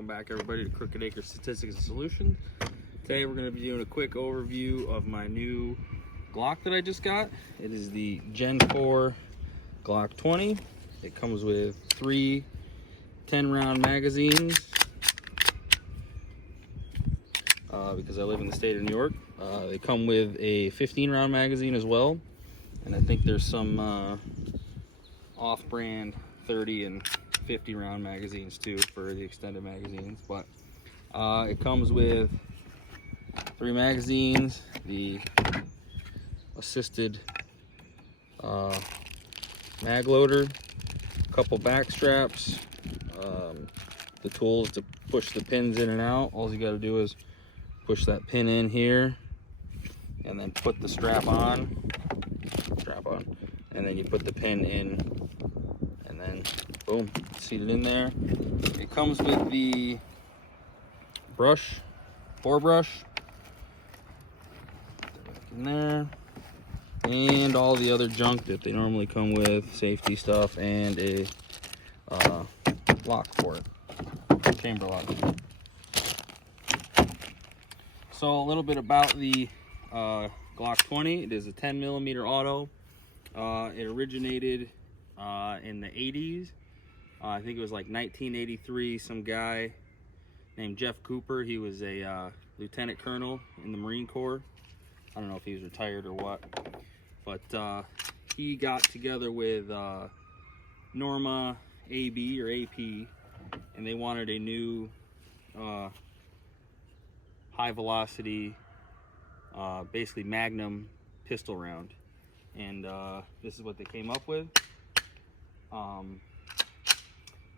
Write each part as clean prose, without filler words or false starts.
Welcome back, everybody, to Crooked Acre Statistics and Solutions. Today we're going to be doing a quick overview of my new Glock that I just got. It is the Gen 4 Glock 20. It comes with 3 10-round magazines because I live in the state of New York. They come with a 15-round magazine as well, and I think there's some off-brand 30 and 50-round magazines too for the extended magazines. But it comes with 3 magazines, the assisted mag loader, a couple back straps, the tools to push the pins in and out. All you got to do is push that pin in here and then put the strap on, and then you put the pin in and then boom, seat it in there. It comes with the brush, 4 brush, in there, and all the other junk that they normally come with, safety stuff, and a lock for it, chamber lock. So a little bit about the Glock 20. It is a 10mm auto. It originated in the 80s. I think it was like 1983. Some guy named Jeff Cooper, he was a lieutenant colonel in the Marine Corps. I don't know if he was retired or what, but he got together with Norma AB or AP, and they wanted a new high velocity, basically Magnum pistol round, and this is what they came up with.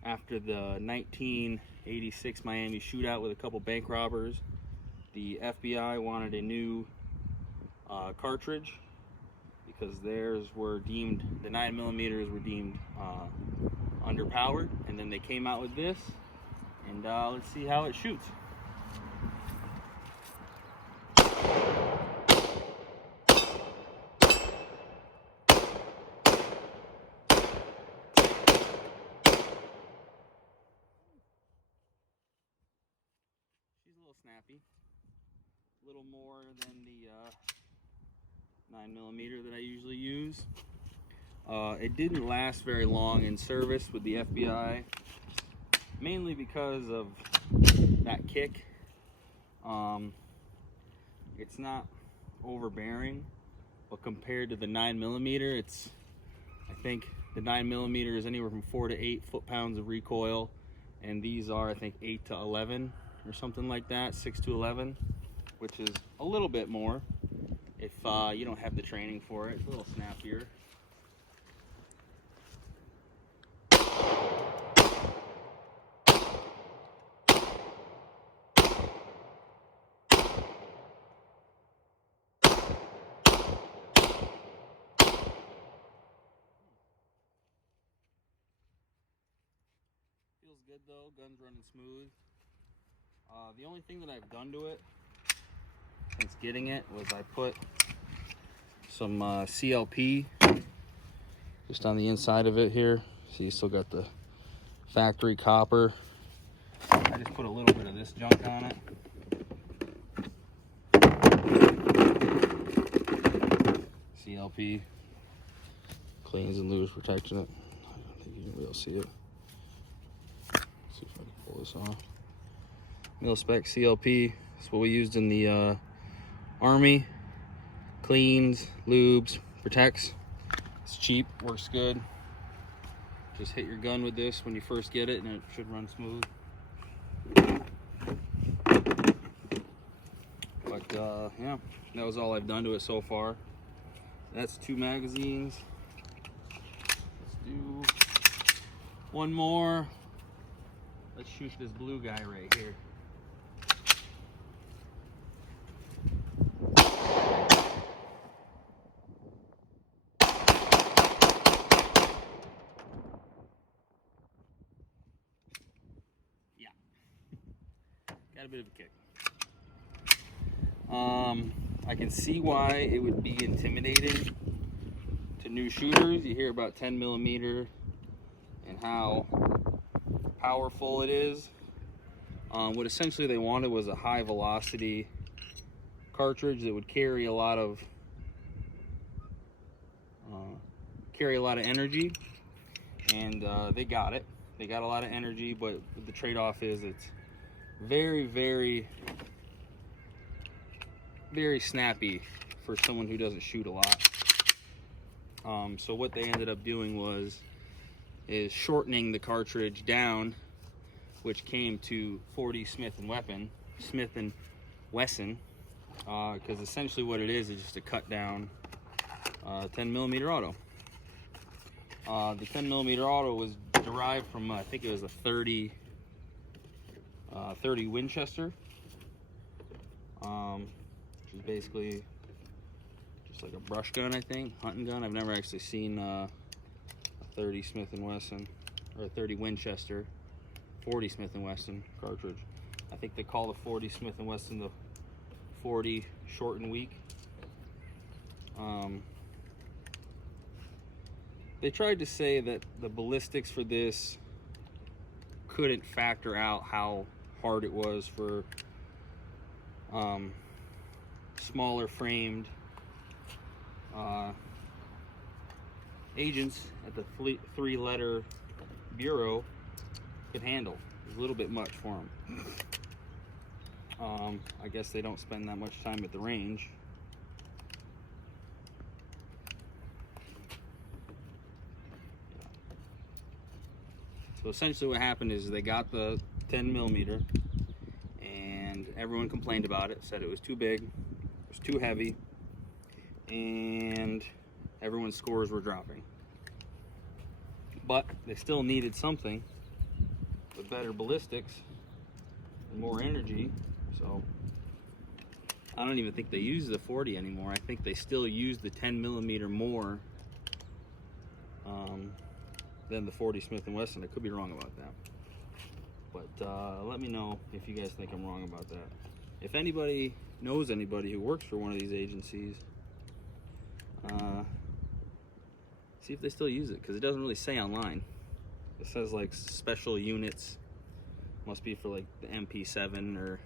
After the 1986 Miami shootout with a couple bank robbers, the FBI wanted a new cartridge because theirs were deemed, the 9mm were deemed underpowered, and then they came out with this, and let's see how it shoots. She's a little snappy, a little more than the 9mm that I usually use. It didn't last very long in service with the FBI, mainly because of that kick. It's not overbearing, but compared to the 9mm, it's, I think the 9mm is anywhere from 4 to 8 foot-pounds of recoil, and these are, I think, 8 to 11 or something like that, 6 to 11, which is a little bit more if you don't have the training for it. It's a little snappier. Feels good though, gun's running smooth. The only thing that I've done to it since getting it was I put some CLP just on the inside of it here. See, you still got the factory copper. I just put a little bit of this junk on it. CLP cleans and lubes, protecting it. I don't think you can really see it. Let's see if I can pull this off. Mil spec CLP. That's what we used in the Army. Cleans, lubes, protects. It's cheap, works good. Just hit your gun with this when you first get it and it should run smooth. But yeah, that was all I've done to it so far. That's 2 magazines. Let's do one more. Let's shoot this blue guy right here. Got a bit of a kick. I can see why it would be intimidating to new shooters. You hear about 10mm and how powerful it is, What essentially they wanted was a high velocity cartridge that would carry a lot of energy, and they got it. They got a lot of energy, but the trade-off is it's very, very, very snappy for someone who doesn't shoot a lot. So what they ended up doing is shortening the cartridge down, which came to 40 Smith and Wesson, because essentially what it is just a cut down 10mm auto. The 10mm auto was derived from I think it was a 30 Winchester, which is basically just like a brush gun, I think, hunting gun. I've never actually seen a 30 Smith & Wesson or a 30 Winchester 40 Smith & Wesson cartridge. I think they call the 40 Smith & Wesson the 40 short and weak. They tried to say that the ballistics for this couldn't factor out how hard it was for smaller framed agents at the 3-letter bureau could handle. It was a little bit much for them. I guess they don't spend that much time at the range. So essentially what happened is they got the 10mm and everyone complained about it, said it was too big, it was too heavy, and everyone's scores were dropping. But they still needed something with better ballistics and more energy, so I don't even think they use the 40 anymore. I think they still use the 10mm more than the 40 Smith & Wesson. I could be wrong about that, but let me know if you guys think I'm wrong about that. If anybody knows anybody who works for one of these agencies, see if they still use it, because it doesn't really say online. It says like special units, must be for like the MP7 or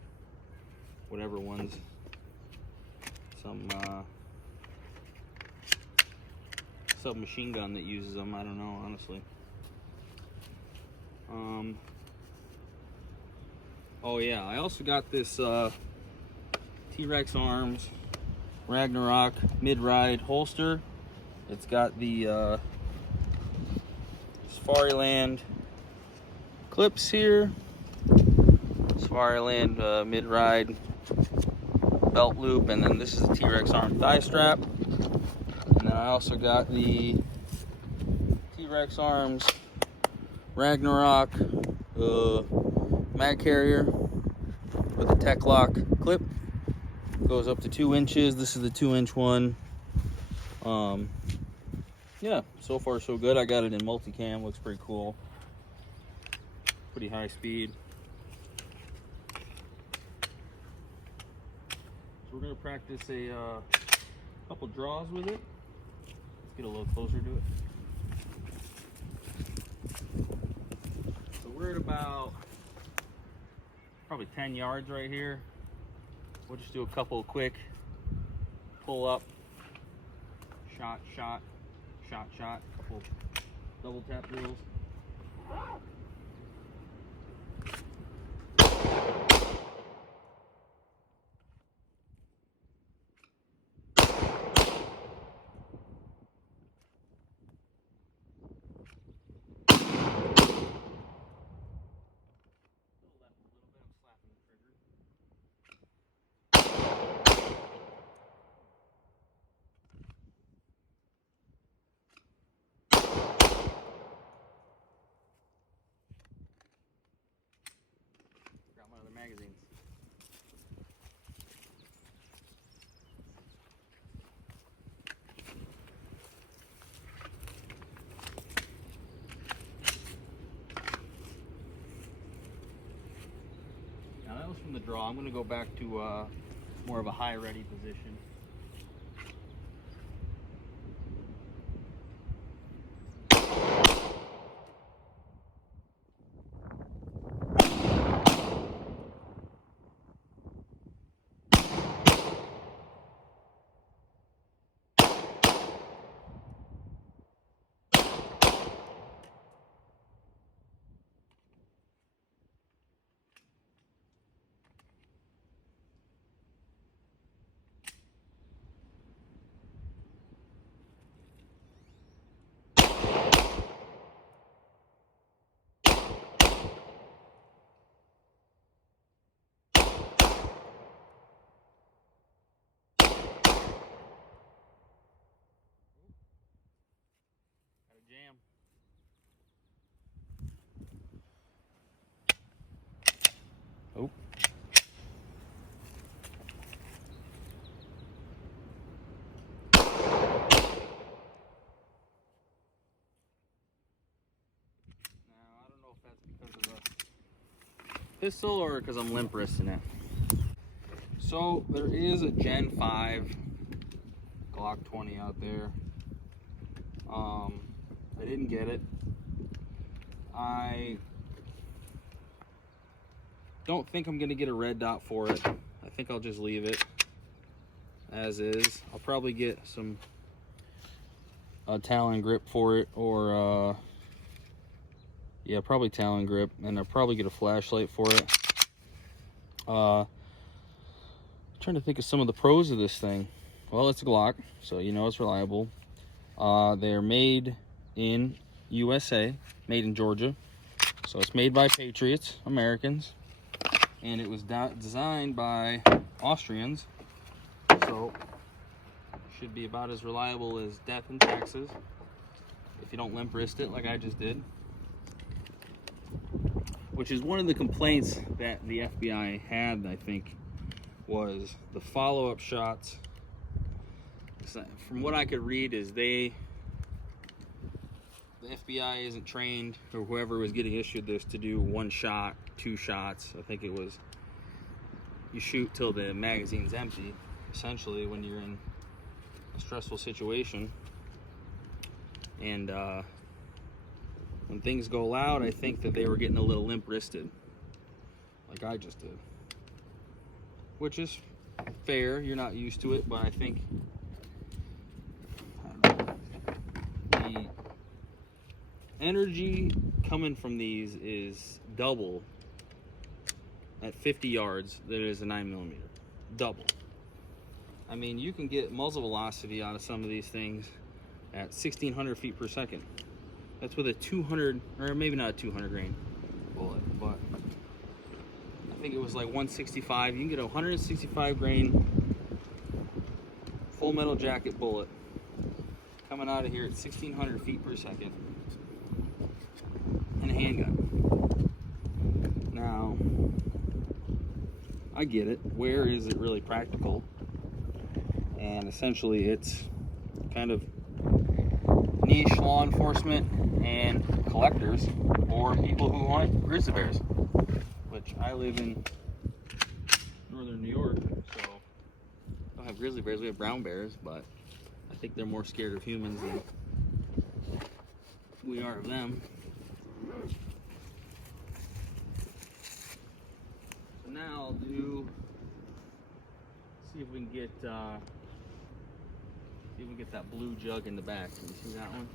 whatever ones, some submachine gun that uses them. I don't know, honestly. Oh yeah, I also got this T.REX Arms RAGNAROK mid-ride holster. It's got the Safariland clips here, Safariland mid-ride belt loop, and then this is a T.REX Arm thigh strap. And then I also got the T.REX Arms RAGNAROK mag carrier with a T.REX clip. Goes up to 2 inches. This is the 2-inch one. Yeah, so far so good. I got it in multicam. Looks pretty cool. Pretty high speed. So we're gonna practice a couple draws with it. Let's get a little closer to it. So we're at about probably 10 yards right here. We'll just do a couple quick pull up, shot, shot, shot, shot, couple double tap drills. Magazines. Now that was from the draw. I'm going to go back to more of a high ready position. Oh. Pistol or because I'm limp wristing it. So there is a Gen 5 Glock 20 out there. I didn't get it. I don't think I'm gonna get a red dot for it. I think I'll just leave it as is. I'll probably get some Talon grip for it, or yeah, probably Talon grip, and I'll probably get a flashlight for it. Trying to think of some of the pros of this thing. Well, it's a Glock, so you know it's reliable. They're made in USA, made in Georgia, so it's made by patriots, Americans, and it was designed by Austrians, so should be about as reliable as death and taxes if you don't limp wrist it like I just did. Which is one of the complaints that the FBI had, I think, was the follow-up shots. From what I could read, is the FBI isn't trained, or whoever was getting issued this, to do one shot, two shots. I think it was you shoot till the magazine's empty, essentially, when you're in a stressful situation. And when things go loud, I think that they were getting a little limp-wristed, like I just did. Which is fair, you're not used to it, but I think the energy coming from these is double at 50 yards than it is a 9mm. Double. I mean, you can get muzzle velocity out of some of these things at 1,600 feet per second. That's with a 200, or maybe not a 200 grain bullet, but I think it was like 165. You can get a 165 grain full metal jacket bullet coming out of here at 1,600 feet per second in a handgun. Now, I get it. Where is it really practical? And essentially it's kind of niche law enforcement and collectors, or people who hunt grizzly bears, which I live in northern New York, so we don't have grizzly bears, we have brown bears, but I think they're more scared of humans than we are of them. So now I'll see if we can get that blue jug in the back. Can you see that one?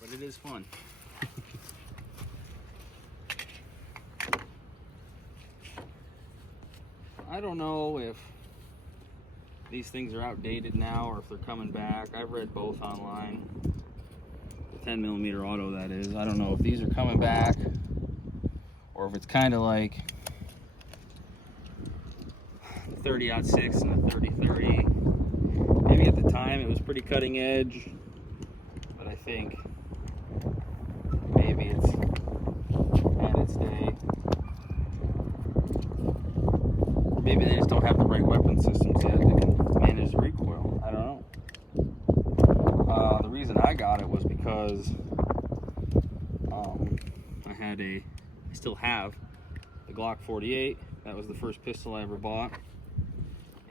But it is fun. I don't know if these things are outdated now or if they're coming back. I've read both online. The 10mm auto, that is. I don't know if these are coming back or if it's kind of like the 30-06 and the 30-30. Maybe at the time it was pretty cutting edge, but I think maybe it's had its day. Or maybe they just don't have the right weapon systems yet that can manage the recoil. I don't know. The reason I got it was because I still have the Glock 48. That was the first pistol I ever bought.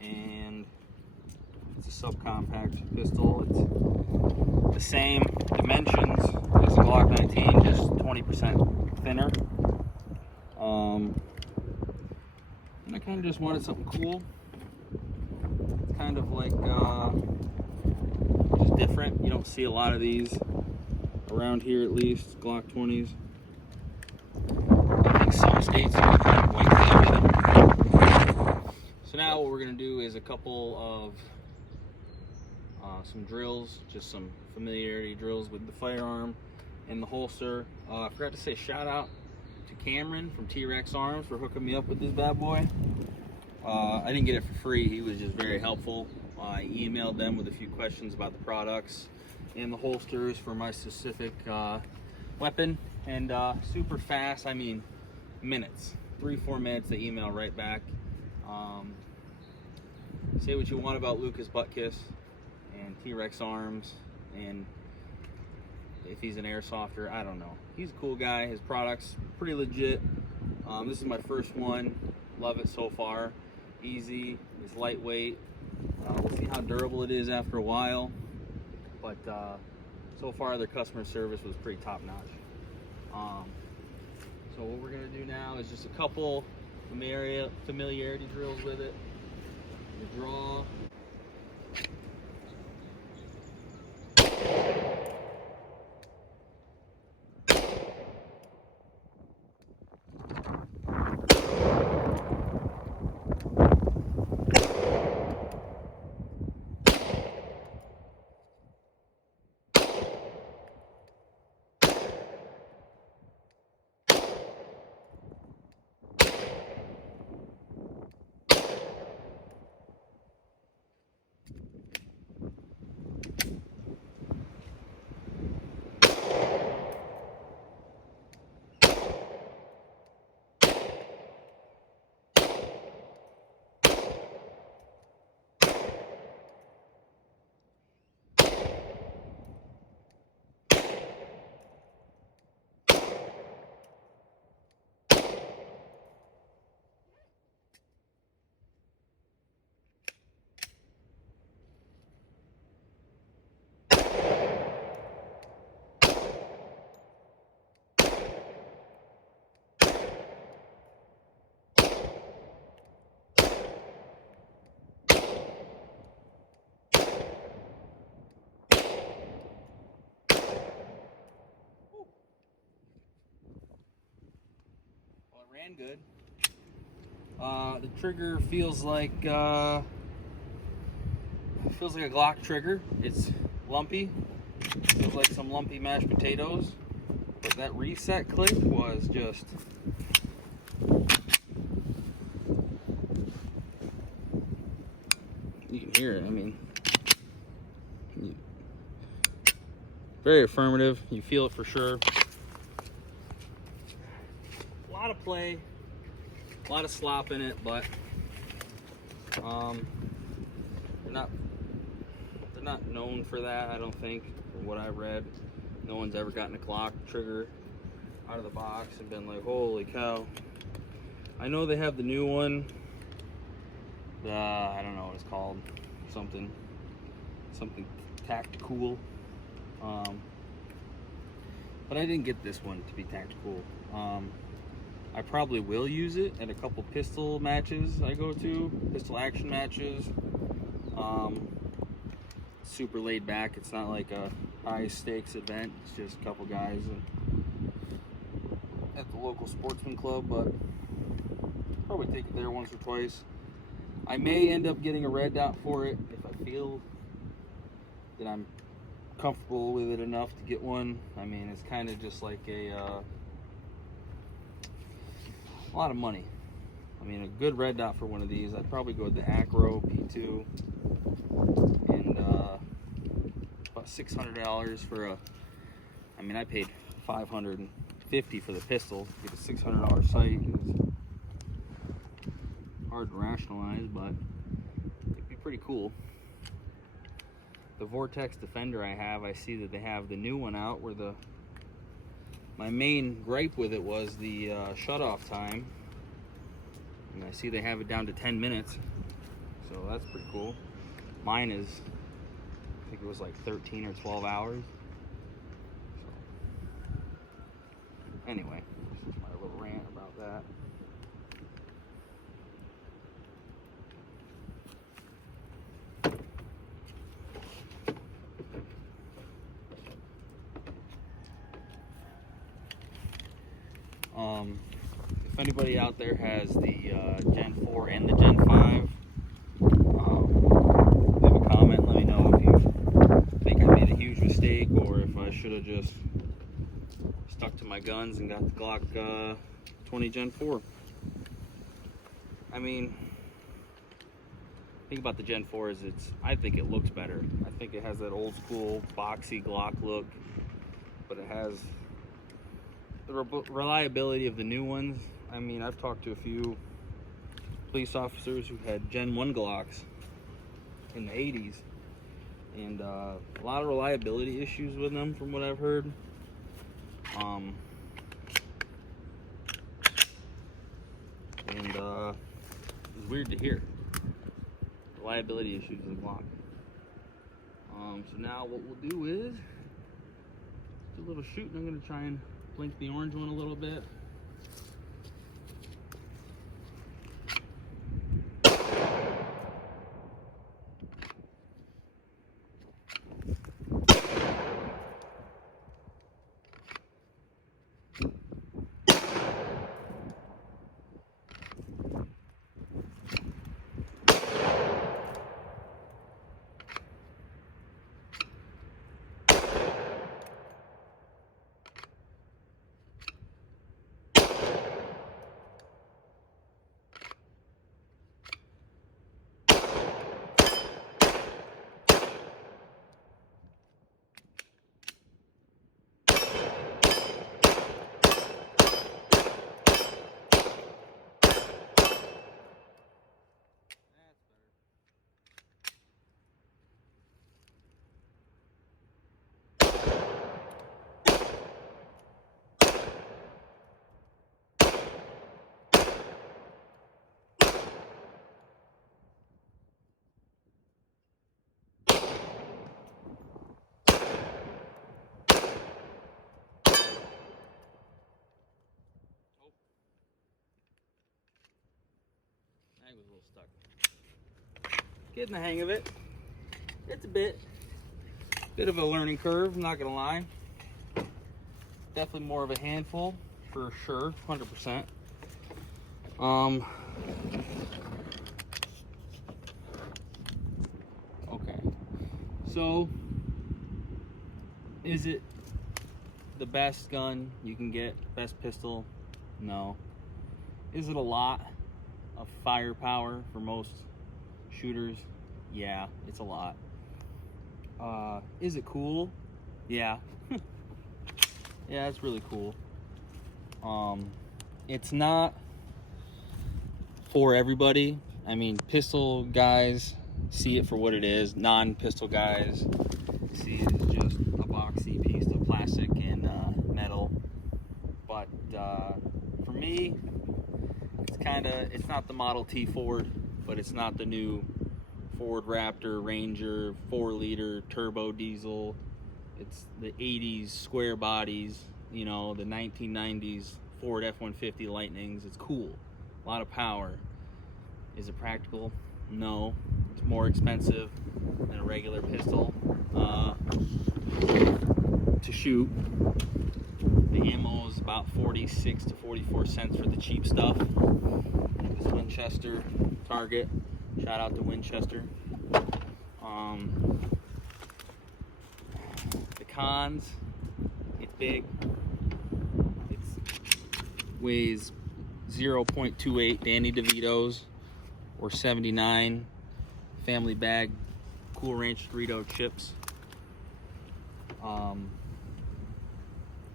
And It's a subcompact pistol. It's the same dimensions as the Glock 19, just 20% thinner. And I kind of just wanted something cool. It's kind of like just different. You don't see a lot of these around here, at least Glock 20s. I think some states are kind of white them. So now what we're gonna do is a couple of some drills, just some familiarity drills with the firearm and the holster. I forgot to say shout out to Cameron from T.REX Arms for hooking me up with this bad boy. I didn't get it for free. He was just very helpful. I emailed them with a few questions about the products and the holsters for my specific weapon, and super fast. I mean, minutes, 3-4 minutes. They email right back. Say what you want about Lucas Buttkiss and T.REX Arms, and if he's an airsofter, I don't know. He's a cool guy. His product's pretty legit. This is my first one. Love it so far. Easy. It's lightweight. We'll see how durable it is after a while. But so far, their customer service was pretty top-notch. So what we're going to do now is just a couple familiarity drills with it. The draw. Ran good. The trigger feels like a Glock trigger. It's lumpy. Feels like some lumpy mashed potatoes. But that reset click was just you can hear it. I mean, very affirmative. You feel it for sure. A lot of play, a lot of slop in it, but they're not known for that, I don't think, from what I read. No one's ever gotten a Glock trigger out of the box and been like, holy cow. I know they have the new one, I don't know what it's called, something tactical, but I didn't get this one to be tactical. I probably will use it at a couple pistol matches I go to, pistol action matches. Super laid back. It's not like a high stakes event. It's just a couple guys at the local sportsman club, but probably take it there once or twice. I may end up getting a red dot for it if I feel that I'm comfortable with it enough to get one. I mean, it's kind of just like a lot of money. I mean, a good red dot for one of these, I'd probably go with the Acro P2, and about $600 for I mean, I paid $550 for the pistol. To get a $600 sight is hard to rationalize, but it'd be pretty cool. The Vortex Defender I see that they have the new one out, where my main gripe with it was the shut-off time. And I see they have it down to 10 minutes, so that's pretty cool. Mine is, I think it was like 13 or 12 hours. So, anyway, this is my little rant about that. If anybody out there has the Gen 4 and the Gen 5, leave a comment. Let me know if you think I made a huge mistake or if I should have just stuck to my guns and got the Glock 20 Gen 4. I mean, think about the Gen 4 is I think it looks better. I think it has that old school boxy Glock look, but it has the reliability of the new ones. I mean, I've talked to a few police officers who had Gen 1 Glocks in the 80s, and a lot of reliability issues with them from what I've heard. It's weird to hear reliability issues in Glock. So now what we'll do is do a little shoot, and I'm going to try and blink the orange one a little bit. I was a little stuck. Getting the hang of it. It's a bit of a learning curve, I'm not gonna lie. Definitely more of a handful for sure, 100%. Okay, so is it the best gun you can get? Best pistol? No. Is it a lot of firepower for most shooters? Yeah, it's a lot. Is it cool? Yeah. Yeah, it's really cool. It's not for everybody. I mean, pistol guys see it for what it is. Non-pistol guys see it as just a boxy piece of plastic and metal. But for me, it's not the Model T Ford, but it's not the new Ford Raptor Ranger 4-liter turbo diesel. It's the 80s square bodies, you know, the 1990s Ford F-150 Lightnings. It's cool, a lot of power. Is it practical? No. It's more expensive than a regular pistol to shoot. The ammo is about 46 to 44 cents for the cheap stuff. This Winchester target. Shout out to Winchester. The cons, it's big. It weighs 0.28 Danny DeVito's or 79 family bag Cool Ranch Dorito chips.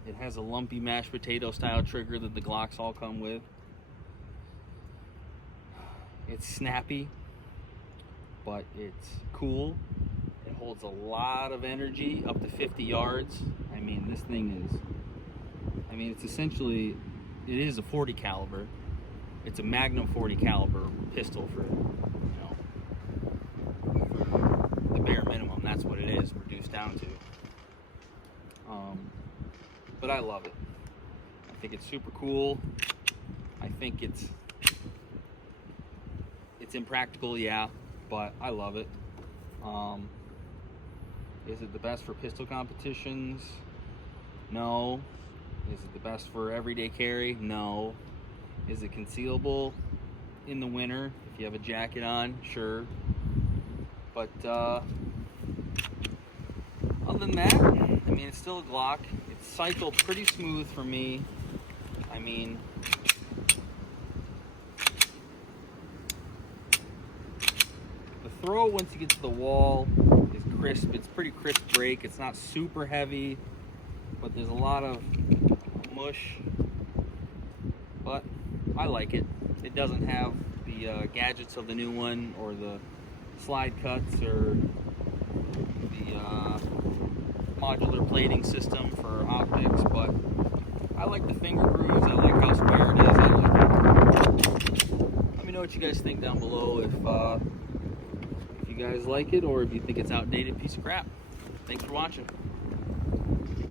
It has a lumpy mashed potato style trigger that the Glocks all come with. It's snappy, but it's cool. It holds a lot of energy, up to 50 yards. I mean, this thing is, it's essentially, it is a 40 caliber. It's a Magnum 40 caliber pistol for, bare minimum. That's what it is reduced down to. But I love it. I think it's super cool. I think it's impractical, yeah, but I love it. Is it the best for pistol competitions? No. Is it the best for everyday carry? No. Is it concealable in the winter if you have a jacket on? Sure. But other than that, I mean, it's still a Glock. It's cycled pretty smooth for me. I mean, the throw once you get to the wall is crisp. It's pretty crisp break. It's not super heavy, but there's a lot of mush. But I like it. It doesn't have the gadgets of the new one, or the slide cuts, or the modular plating system for optics, but I like the finger grooves. I like how square it is. I like it. Let me know what you guys think down below, if you guys like it, or if you think it's outdated piece of crap. Thanks for watching.